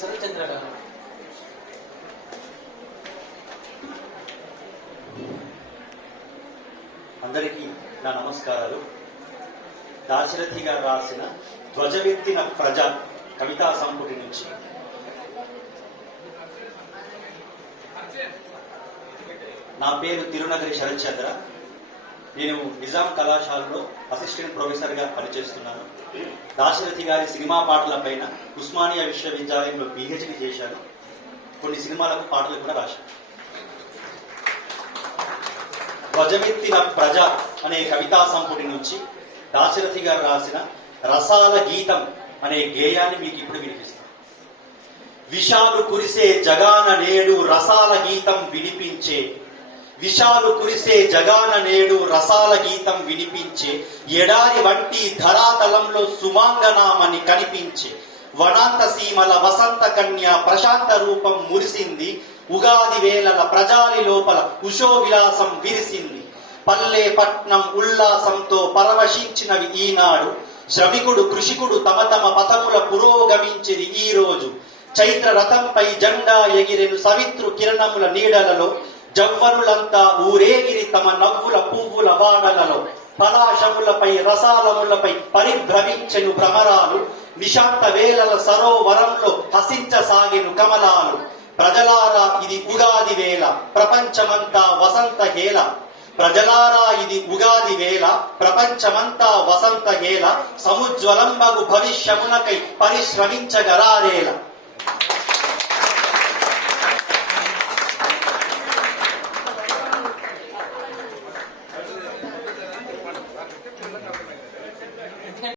చంద్ర గారు. అందరికీ నా నమస్కారాలు. దాశరథి గారు రాసిన ధ్వజవెత్తిన ప్రజ కవితా సంపుటి నుంచి నా పేరు తిరునగరి శరత్చంద్ర. నేను నిజాం కళాశాలలో అసిస్టెంట్ ప్రొఫెసర్గా పనిచేస్తున్నాను. దాశరథి గారి సినిమా పాటల పైన ఉస్మానియా విశ్వవిద్యాలయంలో పిహెచ్డి చేశాను. కొన్ని సినిమాలకు పాటలు కూడా రాశాను. ధ్వజమెత్తిన ప్రజ అనే కవితా సంపుటి నుంచి దాశరథి గారు రాసిన రసాల గీతం అనే గేయాన్ని మీకు ఇప్పుడు వినిపిస్తాను. విషాలు కురిసే జగాన నేడు రసాల గీతం వినిపించే, విషాలు కురిసే జగాన నేడు రసాల గీతం వినిపించే, ఎడారి వంటి ధరాతలంలో సుమాంగనామని కనిపించే, వనాంత సీమల వసంత కన్య ప్రశాంత రూపం మురిసింది, ఉగాది వేళల ప్రజాలి లోపల ఉషో విలాసం విరిసింది, పల్లె పట్నం ఉల్లాసంతో పరవశించినవి ఈనాడు, శ్రమికుడు కృషికుడు తమ తమ పథముల పురోగమించిది ఈ రోజు, చైత్ర రథంపై జెండా ఎగిరెను సవిత్రు కిరణముల నీడలలో, జవ్వనులంతా ఊరేగిరి తమ నవ్వుల పువ్వుల వాడలలో, పలాశములపై రసాలములపై పరిభ్రమించెను భ్రమరాలు, నిశాంత వేళల సరోవరంలో హసించసాగెను కమలాలు, ప్రజలారా ఇది ఉగాది వేళ ప్రపంచమంతా వసంత హేళ, ప్రజలారా ఇది ఉగాది వేళ ప్రపంచమంతా వసంత హేళ, సముజ్వలంబగు భవిష్యమునకై పరిశ్రమించగరారేల.